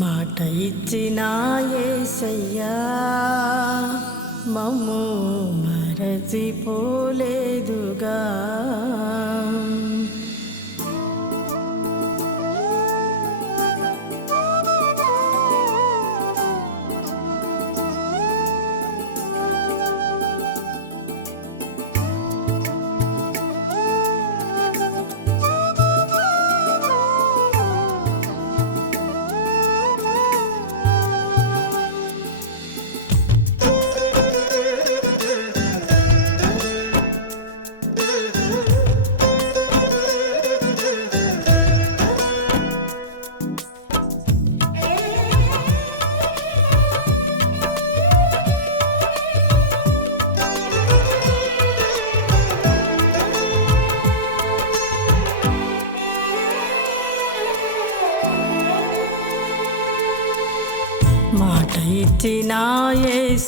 మాట ఇచ్చినా ఏసయ్యా మమ్ము మరచిపోలేదుగా.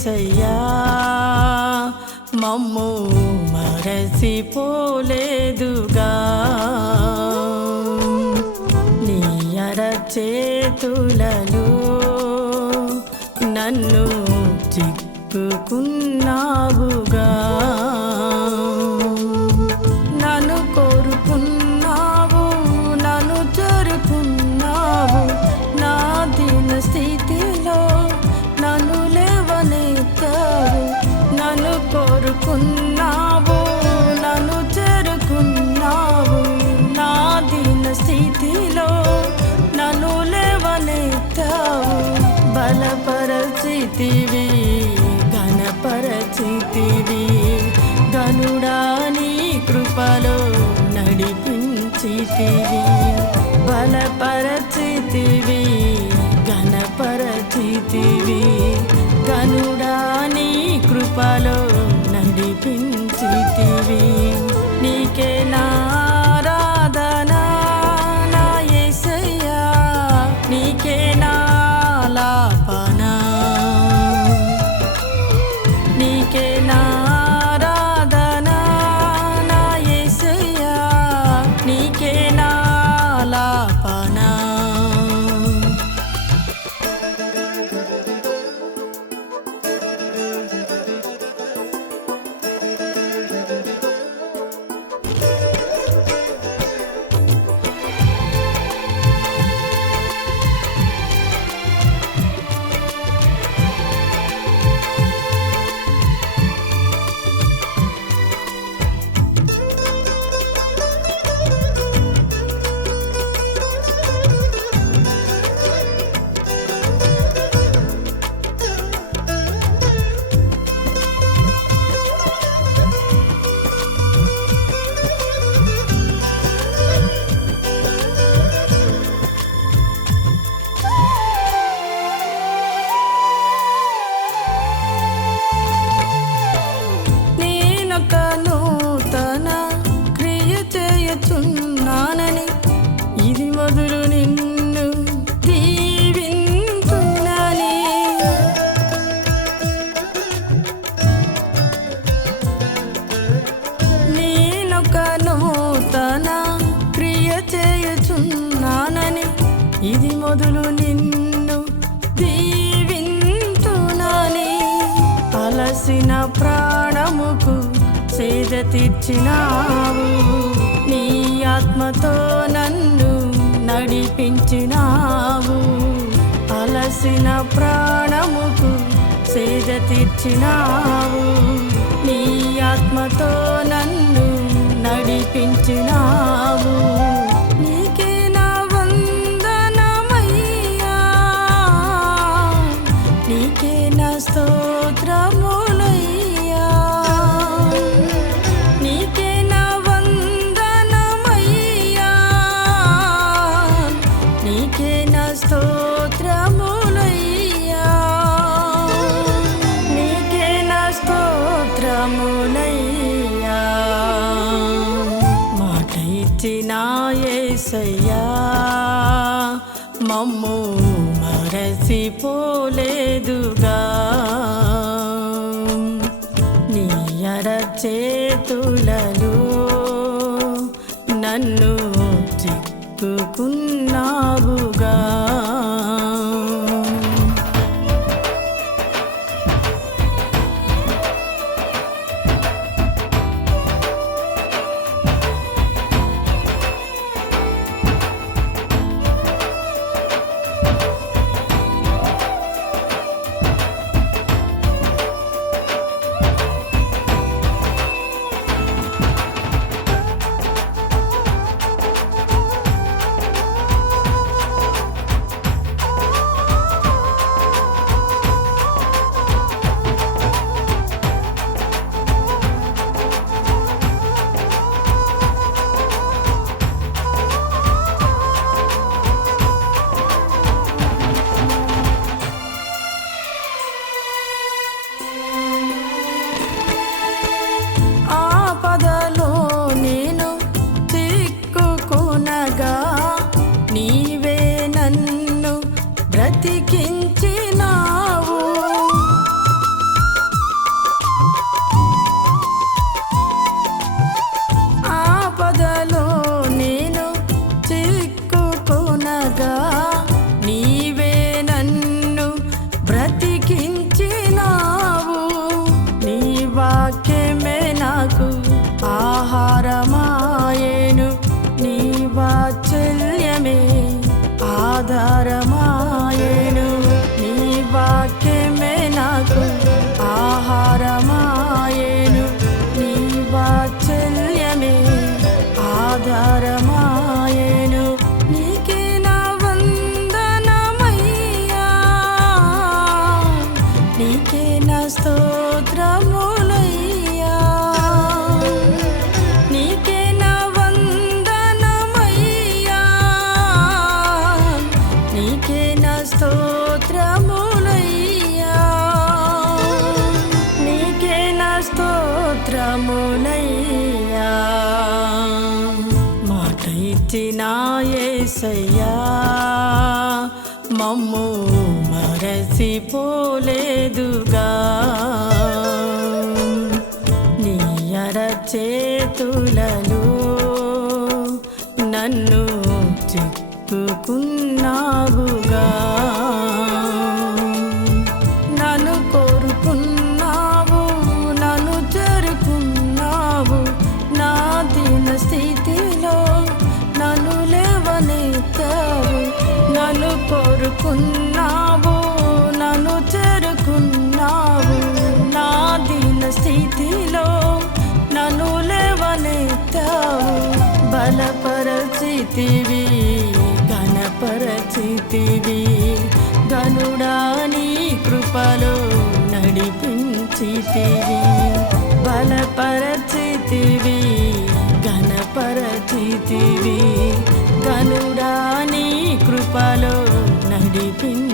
ఏసయ్యా మమ్ము మరసిపోలేదుగా. నీ అరచేతులలో నన్ను చిక్కుకున్నావుగా. పూజ తీర్చినావు నీ ఆత్మతో నన్ను నడిపించినావు. అలసిన ప్రాణముకు సేద తీర్చినావు. నీ ఆత్మతో నన్ను నడిపించినావు. ఏసయ్యా మమ్ము మరసిపోలేదుగా నీ అర చేతులలో నన్ను చిక్కుకున్న నీకే నా స్తోత్రములయ్యా. నీకే నా వందనమయ్యా. నీకే నా స్తోత్రములయ్యా. నీకే నా స్తోత్రములయ్యా. మాట ఇచ్చిన ఏసయ్యా మమ్ము మరసిపోలేదుగా నీ అరచేతులలో నన్ను చిక్కుకున్నావుగా. నన్ను కోరుకున్నావు నన్ను చేరుకున్నావు. నా దీన స్థితిలో నన్ను లేవనెత్తావు. నన్ను కోరుకున్నావు ఘనపరచితివి ఘనపరచితివి ఘనుడాని కృపలో నడిపించితివి. బలపరచితివి ఘనపరచితివి ఘనుడాని కృపలో నడిపించి